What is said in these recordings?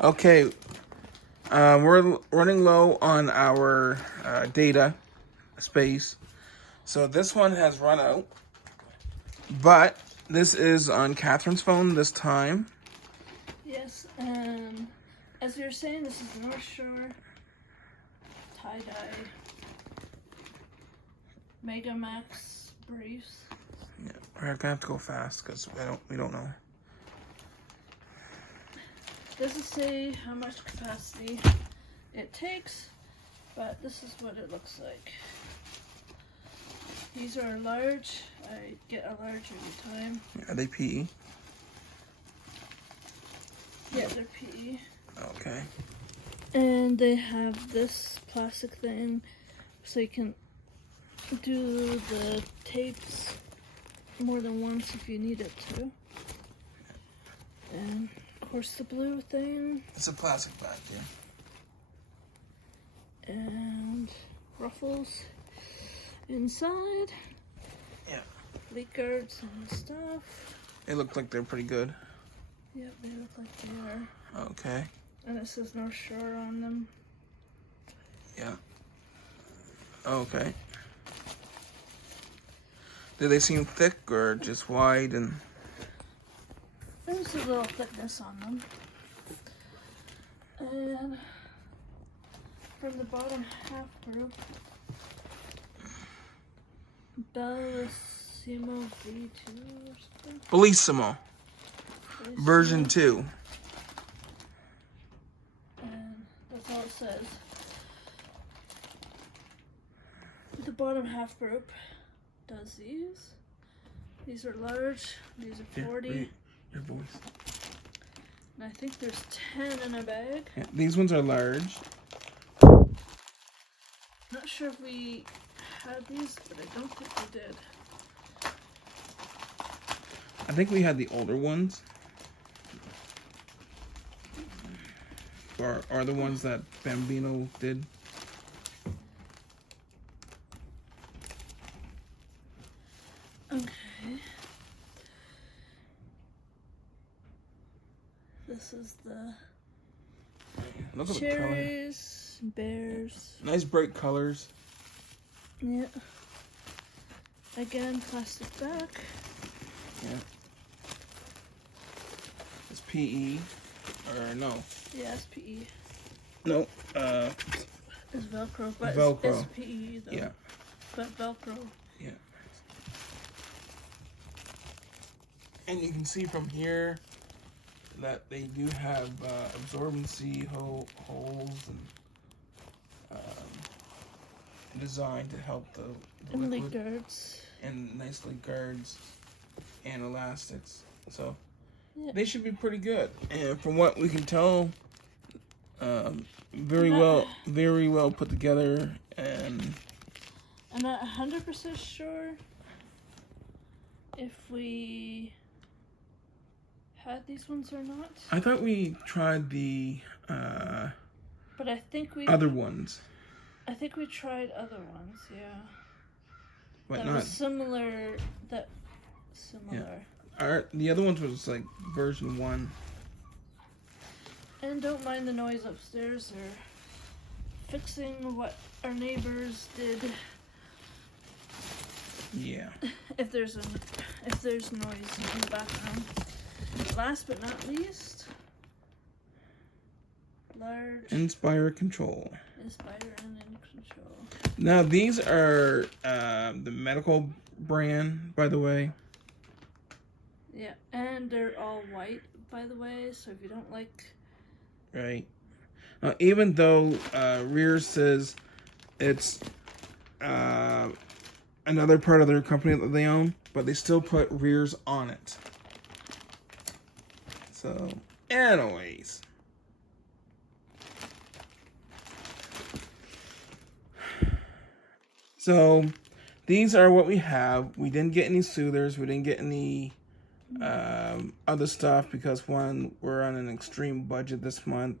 Okay, we're running low on our data space, so this one has run out. But this is on Catherine's phone this time. Yes, as we were saying, this is North Shore tie-dye Mega Max briefs. Yeah, we're gonna have to go fast because we don't know. Doesn't say how much capacity it takes, but this is what it looks like. These are large. I get a large every time. Are they PE? Yeah, they're PE. Okay. And they have this plastic thing so you can do the tapes more than once if you need it to. And of course the blue thing. It's a plastic bag, yeah. And ruffles inside. Yeah. Leak guards and stuff. They look like they're pretty good. Yep, they look like they are. Okay. And it says North Shore on them. Yeah. Okay. Do they seem thick or just wide and? There's a little thickness on them. And from the bottom half group, Bellissimo V2 or something. Bellissimo. Version 2. And that's all it says. The bottom half group does these. These are large. These are 40. Your voice. And I think there's 10 in a bag. Yeah, these ones are large. Not sure if we had these, but I don't think we did. I think we had the older ones. Or are the ones that Bambino did. Okay. This is the Look at the cherries, bears. color. Nice bright colors. Yeah. Again, plastic back. Yeah. It's PE. Or no. Yeah, it's PE. No. It's Velcro, but Velcro. It's PE though. Yeah. But Velcro. Yeah. And you can see from here that they do have absorbency holes and designed to help the And liquid. leak guards. And nice leak guards and elastics. So yeah. they should be pretty good. And from what we can tell, very well put together. And I'm not 100% sure if we had these ones or not. I thought we tried the but I think we other ones. I think we tried other ones, yeah. But that not was similar. Yeah. The other ones was like version 1. And don't mind the noise upstairs. They're fixing what our neighbors did. Yeah. if there's noise in the background. Last but not least, large Inspire Control. Inspire and in Control. Now these are the medical brand, by the way. Yeah, and they're all white, by the way. So if you don't like, Right. Even though Rear says it's another part of their company that they own, but they still put Rears on it. So, anyways. So, these are what we have. We didn't get any soothers. We didn't get any other stuff because, one, we're on an extreme budget this month.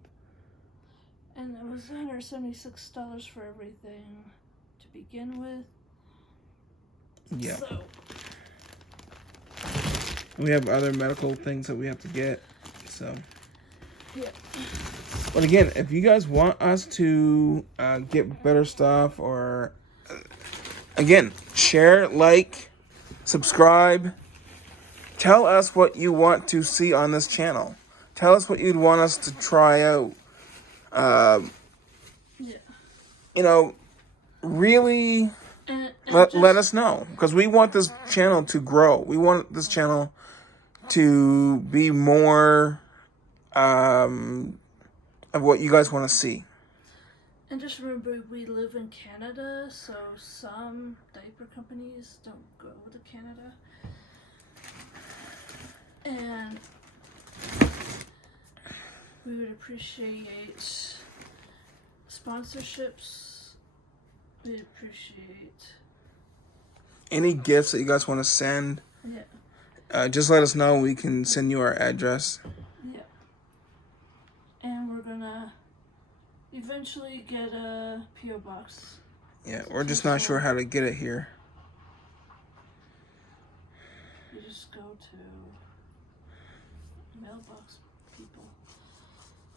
and it was $176 for everything to begin with. Yeah. So, We have other medical things that we have to get, so. Yeah. But again, if you guys want us to get better stuff, or again, share, like, subscribe. Tell us what you want to see on this channel. Tell us what you'd want us to try out. Yeah. You know, really And let us know. Because we want this channel to grow. We want this channel to be more of what you guys want to see. And just remember, we live in Canada, so some diaper companies don't go to Canada. And we would appreciate sponsorships. We'd appreciate... Any gifts that you guys want to send, just let us know. We can send you our address. Yeah. And we're gonna eventually get a P.O. box. Yeah, we're just not sure how to get it here. You just go to mailbox people.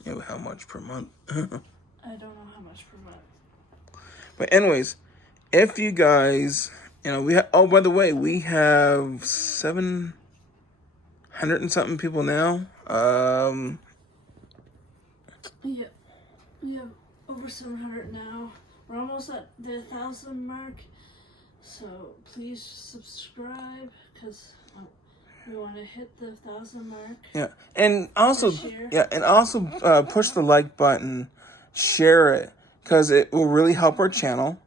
Yeah, how much per month? I don't know how much per month. But anyways, if you guys, we have. Oh, by the way, we have 700 and something people now. Yeah, we have over 700 now. We're almost at the 1,000 mark. So please subscribe, because we want to hit the 1,000 mark. Yeah, and also push the like button, share it, because it will really help our channel.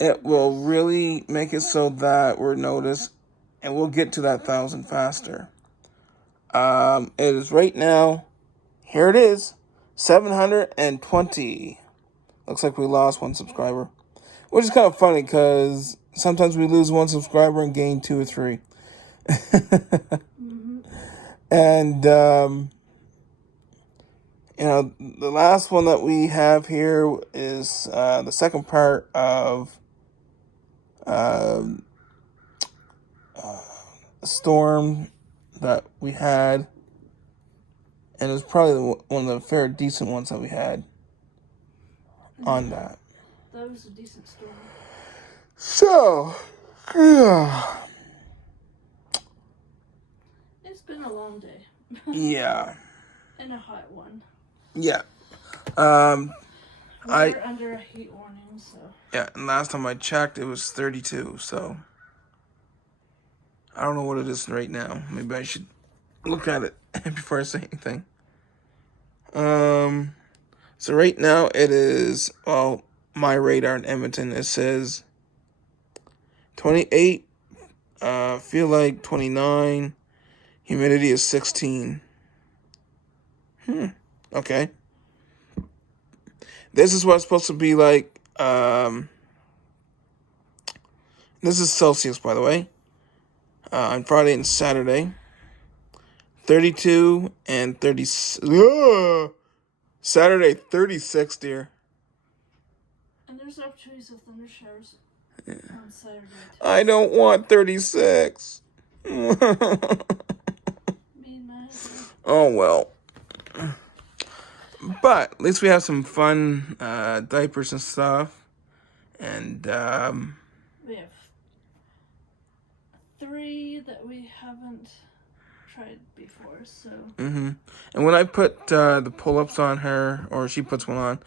It will really make it so that we're noticed, and we'll get to that 1,000 faster. It is right now. Here it is, 720. Looks like we lost one subscriber, which is kind of funny because sometimes we lose one subscriber and gain 2 or 3. Mm-hmm. And the last one that we have here is the second part of a storm that we had, and it was probably one of the fair decent ones that we had on that. That was a decent storm. So, yeah. It's been a long day. Yeah. And a hot one. Yeah. We're under a heat warning, so. Yeah, and last time I checked, it was 32, so I don't know what it is right now. Maybe I should look at it before I say anything. So right now it is, well, my radar in Edmonton, it says 28, feel like 29, humidity is 16. Okay. This is what it's supposed to be like. This is Celsius, by the way. On Friday and Saturday. 32 and 30. Saturday, 36, dear. And there's opportunities of thunder showers on Saturday, too. I don't want 36. Me and mine. Oh, well. But at least we have some fun diapers and stuff. And We have 3 that we haven't tried before, so. And when I put the pull-ups on her, or she puts one on,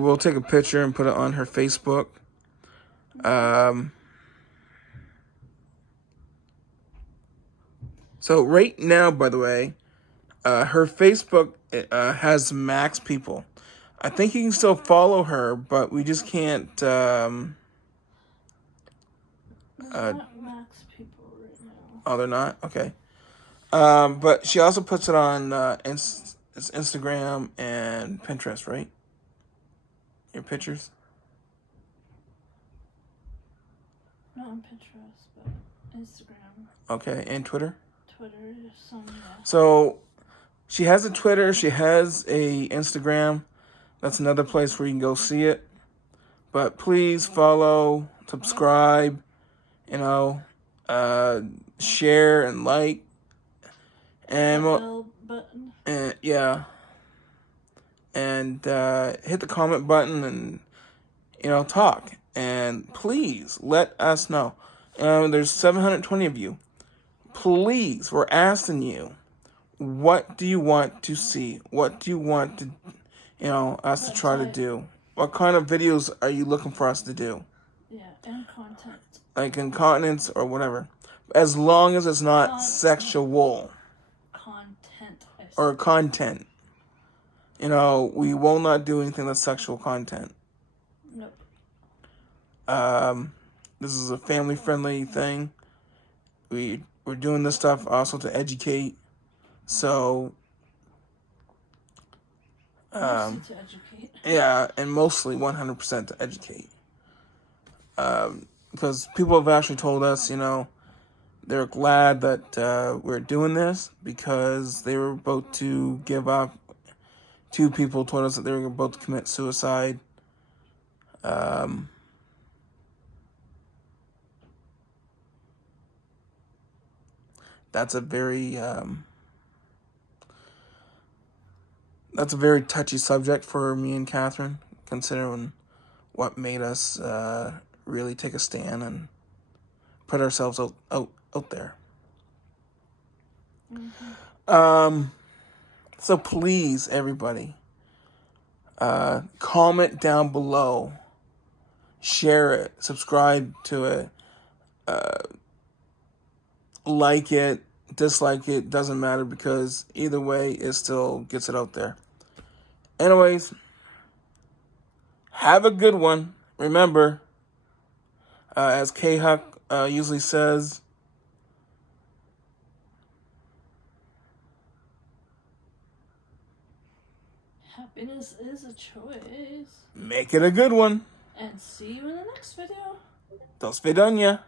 we'll take a picture and put it on her Facebook. So right now, by the way, her Facebook has max people. I think you can still follow her, but we just can't. There's not max people right now. Oh, they're not? Okay. But she also puts it on Instagram and Pinterest, right? Your pictures? Not on Pinterest, but Instagram. Okay, and Twitter? Twitter, some, yeah. So she has a Twitter, she has a Instagram. That's another place where you can go see it. But please follow, subscribe, share and like. And bell button. And yeah. and hit the comment button and, talk. And please let us know. There's 720 of you. Please, we're asking you, what do you want to see? What do you want to, us to try to do? What kind of videos are you looking for us to do? Yeah, and content. Like incontinence or whatever. As long as it's not sexual. Content. Or content. We will not do anything that's sexual content. Nope. This is a family-friendly thing. We're doing this stuff also to educate. So, Mostly to educate. yeah, and mostly 100% to educate. Because people have actually told us, they're glad that we're doing this because they were about to give up. 2 people told us that they were about to commit suicide. That's a very touchy subject for me and Catherine, considering what made us really take a stand and put ourselves out there. Mm-hmm. So please, everybody, comment down below, share it, subscribe to it, like it, dislike it, doesn't matter, because either way, it still gets it out there. Anyways, have a good one. Remember, as K-Huck usually says, happiness is a choice. make it a good one. And see you in the next video. До свидания.